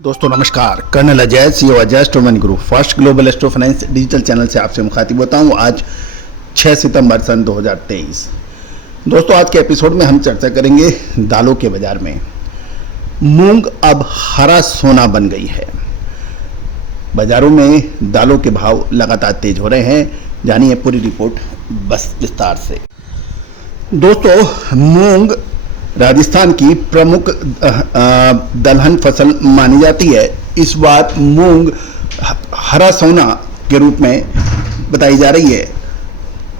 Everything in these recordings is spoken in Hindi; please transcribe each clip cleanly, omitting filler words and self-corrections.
दोस्तों नमस्कार, colonel Ajay CEO Ajay Astromoney group first global astro finance digital channel से आपसे मुखातिब होता हूं। आज 6 सितंबर सन 2023। दोस्तों आज के एपिसोड में हम चर्चा करेंगे दालों के बाजार में। मूंग अब हरा सोना बन गई है। बाजारों में दालों के भाव लगातार तेज हो रहे हैं। जानिए पूरी रिपोर्ट बस विस्तार से। दोस्तों मूंग राजस्थान की प्रमुख दलहन फसल मानी जाती है। इस बार मूंग हरा सोना के रूप में बताई जा रही है।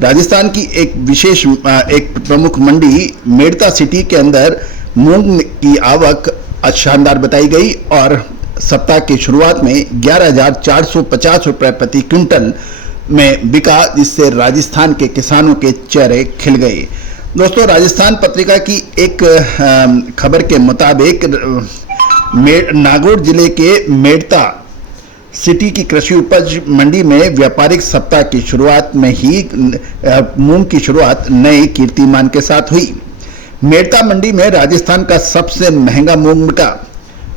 राजस्थान की एक प्रमुख मंडी मेड़ता सिटी के अंदर मूंग की आवक शानदार बताई गई और सप्ताह की शुरुआत में 11,450 रुपये प्रति क्विंटल में बिका, जिससे राजस्थान के किसानों के चेहरे खिल गए। दोस्तों राजस्थान पत्रिका की एक खबर के मुताबिक नागौर जिले के मेड़ता सिटी की कृषि उपज मंडी में व्यापारिक सप्ताह की शुरुआत में ही मूंग की शुरुआत नए कीर्तिमान के साथ हुई। मेड़ता मंडी में राजस्थान का सबसे महंगा मूंग बिका।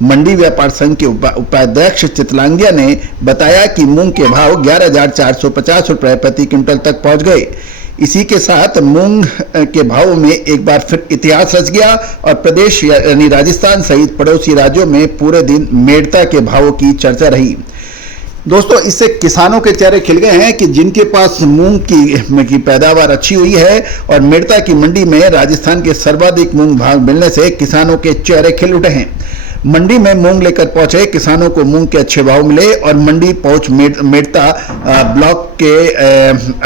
मंडी व्यापार संघ के उपाध्यक्ष चितलांगिया ने बताया कि मूंग के भाव 11,450 रुपये प्रति क्विंटल तक पहुंच गए। इसी के साथ मूंग के भाव में एक बार फिर इतिहास रच गया और प्रदेश यानी राजस्थान सहित पड़ोसी राज्यों में पूरे दिन मेड़ता के भावों की चर्चा रही। दोस्तों इससे किसानों के चेहरे खिल गए हैं कि जिनके पास मूंग की पैदावार अच्छी हुई है और मेड़ता की मंडी में राजस्थान के सर्वाधिक मूंग भाव मिलने से किसानों के चेहरे खिल उठे हैं। मंडी में मूंग लेकर पहुंचे किसानों को मूंग के अच्छे भाव मिले और मंडी पहुंच मेड़ता ब्लॉक के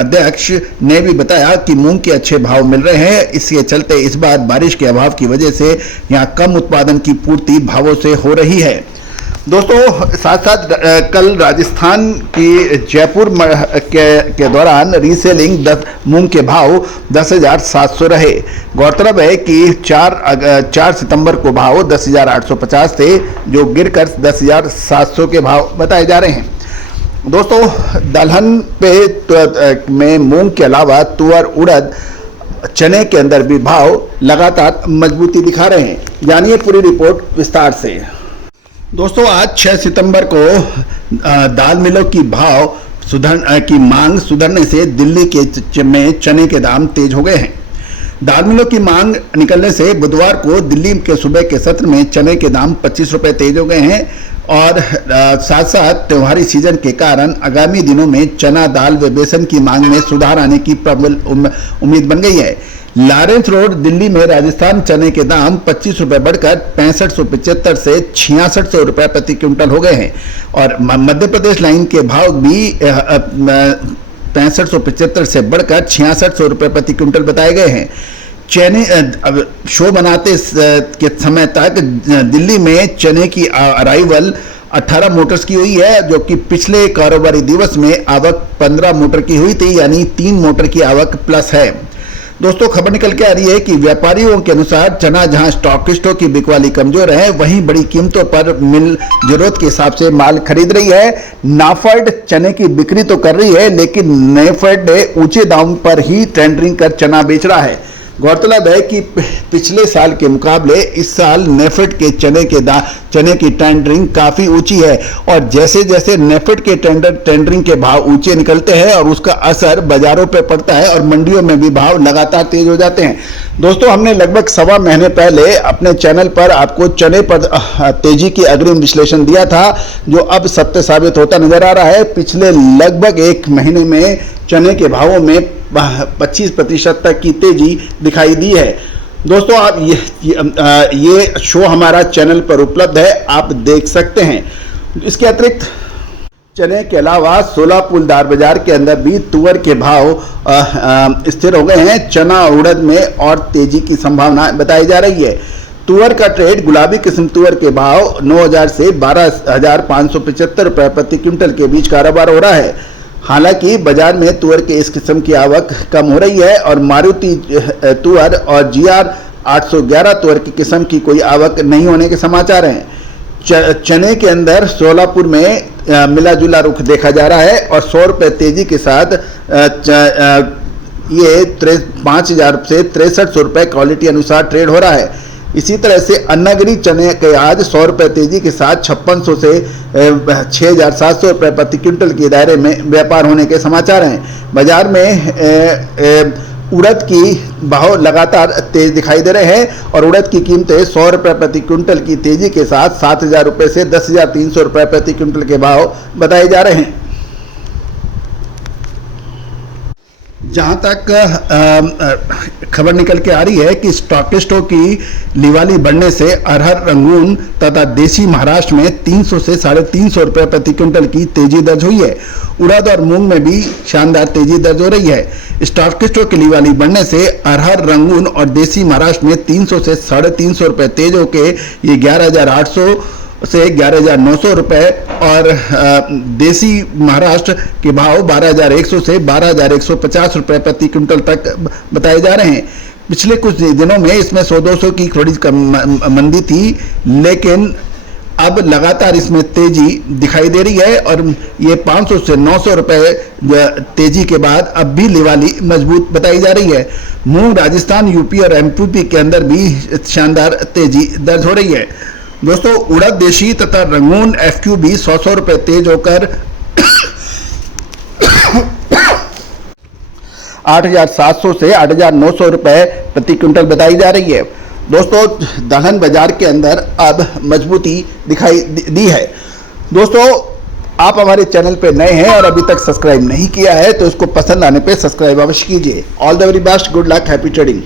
अध्यक्ष ने भी बताया कि मूंग के अच्छे भाव मिल रहे हैं। इसके चलते इस बार बारिश के अभाव की वजह से यहां कम उत्पादन की पूर्ति भावों से हो रही है। दोस्तों साथ साथ कल राजस्थान की जयपुर के दौरान रीसेलिंग मूंग के भाव 10,700 रहे। गौरतलब है कि 4 सितंबर को भाव 10,850 थे, जो गिरकर 10,700 के भाव बताए जा रहे हैं। दोस्तों दलहन पे में मूंग के अलावा तुअर, उड़द, चने के अंदर भी भाव लगातार मजबूती दिखा रहे हैं। जानिए पूरी रिपोर्ट विस्तार से। दोस्तों आज 6 सितंबर को दाल मिलों की मांग सुधरने से दिल्ली में चने के दाम तेज हो गए हैं। दाल मिलों की मांग निकलने से बुधवार को दिल्ली के सुबह के सत्र में चने के दाम 25 रुपये तेज हो गए हैं और साथ साथ त्योहारी सीजन के कारण आगामी दिनों में चना, दाल व बेसन की मांग में सुधार आने की प्रबल उम्मीद बन गई है। लॉरेंस रोड दिल्ली में राजस्थान चने के दाम 25 रुपये बढ़कर 6575 से 6600 रुपये प्रति क्विंटल हो गए हैं और मध्य प्रदेश लाइन के भाव भी 6575 से बढ़कर 6600 रुपये प्रति क्विंटल बताए गए हैं। चने शो बनाते के समय तक दिल्ली में चने की अराइवल 18 मोटर्स की हुई है, जो कि पिछले कारोबारी दिवस में आवक 15 मोटर की हुई थी, यानी 3 मोटर की आवक प्लस है। दोस्तों खबर निकल के आ रही है कि व्यापारियों के अनुसार चना जहां स्टॉकिस्टों की बिकवाली कमजोर है, वहीं बड़ी कीमतों पर मिल जरूरत के हिसाब से माल खरीद रही है। नाफेड चने की बिक्री तो कर रही है, लेकिन नेफेड ऊंचे दाम पर ही टेंडरिंग कर चना बेच रहा है। गौरतलब है कि पिछले साल के मुकाबले इस साल नेफेड के चने की टेंडरिंग काफ़ी ऊंची है और जैसे जैसे नेफेड के टेंडरिंग के भाव ऊंचे निकलते हैं और उसका असर बाजारों पर पड़ता है और मंडियों में भी भाव लगातार तेज हो जाते हैं। दोस्तों हमने लगभग 1.25 महीने पहले अपने चैनल पर आपको चने पर तेजी की अग्रिम विश्लेषण दिया था, जो अब सत्य साबित होता नजर आ रहा है। पिछले लगभग 1 महीने में चने के भावों में 25% तक की तेजी दिखाई दी है। दोस्तों आप ये शो हमारा चैनल पर उपलब्ध है, आप देख सकते हैं। इसके अतिरिक्त चने के अलावा सोलापुर दार बाजार के अंदर भी तुअर के भाव स्थिर हो गए हैं। चना उड़द में और तेजी की संभावना बताई जा रही है। तुअर का ट्रेड गुलाबी किस्म तुअर के भाव 9,000 से 12,575 रुपये प्रति क्विंटल के बीच कारोबार हो रहा है। हालांकि बाजार में तुअर के इस किस्म की आवक कम हो रही है और मारुति तुअर और GR 811 तुअर की किस्म की कोई आवक नहीं होने के समाचार हैं। चने के अंदर सोलापुर में मिला जुला रुख देखा जा रहा है और 100 रुपये तेजी के साथ ये 5,000 से 6300 रुपये क्वालिटी अनुसार ट्रेड हो रहा है। इसी तरह से अन्नागिरी चने के आज 100 रुपये तेजी के साथ 5600 से 6700 रुपये प्रति क्विंटल के दायरे में व्यापार होने के समाचार हैं। बाजार में उड़द की भाव लगातार तेज दिखाई दे रहे हैं और उड़द की कीमतें 100 रुपये प्रति क्विंटल की तेजी के साथ 7000 रुपये से 10,300 रुपये प्रति क्विंटल के भाव बताए जा रहे हैं। जहां तक खबर निकल के आ रही है कि स्टॉकिस्टों की लिवाली बढ़ने से अरहर, रंगून तथा देसी महाराष्ट्र में 300 से 350 रुपये प्रति क्विंटल की तेजी दर्ज हुई है। उड़द और मूंग में भी शानदार तेजी दर्ज हो रही है। स्टॉकिस्टों की लिवाली बढ़ने से अरहर, रंगून और देसी महाराष्ट्र में 300 से 350 रुपये तेज होके ये 11,800 से 11,900 रुपये और देसी महाराष्ट्र के भाव 12,100 से 12,150 रुपये प्रति क्विंटल तक बताए जा रहे हैं। पिछले कुछ दिनों में इसमें 100-200 की थोड़ी मंदी थी, लेकिन अब लगातार इसमें तेजी दिखाई दे रही है और ये 500 से 900 रुपये तेजी के बाद अब भी लिवाली मजबूत बताई जा रही है। मूंग राजस्थान, यूपी और एमपी के अंदर भी शानदार तेजी दर्ज हो रही है। दोस्तों, उड़द देशी तथा रंगून FQB 100 रुपये तेज होकर 8,700 से 8,900 रुपये प्रति क्विंटल बताई जा रही है। दोस्तों, दलहन बाजार के अंदर अब मजबूती दिखाई दी है। दोस्तों, आप हमारे चैनल पे नए हैं और अभी तक सब्सक्राइब नहीं किया है तो इसको पसंद आने पे सब्सक्राइब अवश्य कीजिए। All the very best, good luck, happy trading.